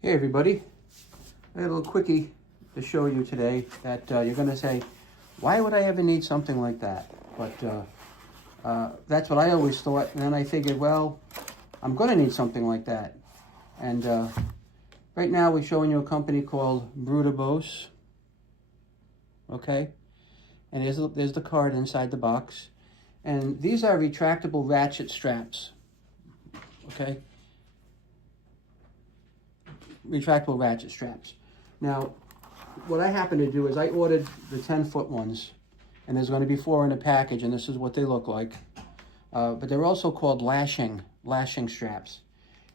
Hey everybody, I have a little quickie to show you today that you're going to say, why would I ever need something like that? But that's what I always thought, and then I figured, well, I'm going to need something like that. And right now we're showing you a company called Bose, okay? And there's the card inside the box. And these are retractable ratchet straps, okay? Retractable ratchet straps. Now, what I happen to do is I ordered the 10-foot ones, and there's going to be 4 in a package, and this is what they look like. But they're also called lashing straps.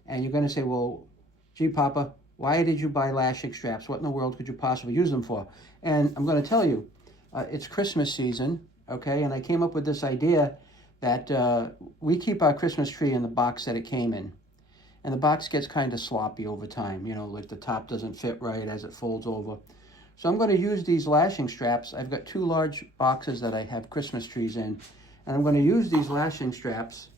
And you're going to say, well, gee, Papa, why did you buy lashing straps? What in the world could you possibly use them for? And I'm going to tell you, it's Christmas season, okay? And I came up with this idea that we keep our Christmas tree in the box that it came in. And the box gets kind of sloppy over time, you know, like the top doesn't fit right as it folds over. So I'm going to use these lashing straps. I've got 2 large boxes that I have Christmas trees in. And I'm going to use these lashing straps,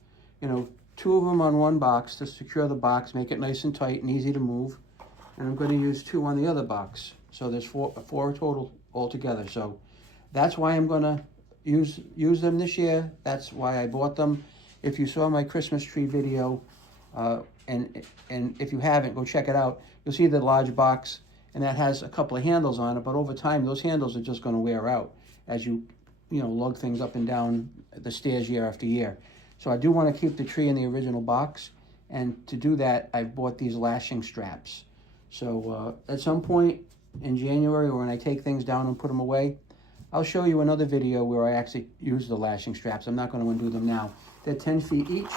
you know, 2 of them on one box to secure the box, make it nice and tight and easy to move. And I'm going to use 2 on the other box. So there's 4 total altogether. So that's why I'm going to use them this year. That's why I bought them. If you saw my Christmas tree video, and if you haven't, go check it out. You'll see the large box, and that has a couple of handles on it, but over time, those handles are just going to wear out as you lug things up and down the stairs year after year. So I do want to keep the tree in the original box, and to do that, I've bought these lashing straps. So at some point in January, or when I take things down and put them away, I'll show you another video where I actually use the lashing straps. I'm not going to undo them now. They're 10 feet each.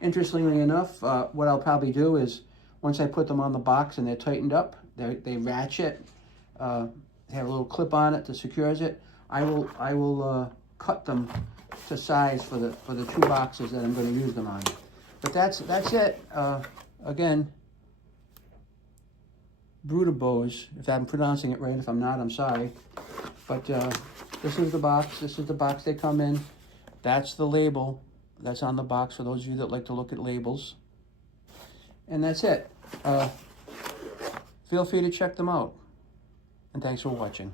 Interestingly enough, what I'll probably do is, once I put them on the box and they're tightened up, they ratchet, they have a little clip on it that secures it, I will cut them to size for the 2 boxes that I'm going to use them on. But that's it. Again, Bose, if I'm pronouncing it right. If I'm not, I'm sorry. But this is the box. This is the box they come in. That's the label that's on the box for those of you that like to look at labels. And that's it. Feel free to check them out. And thanks for watching.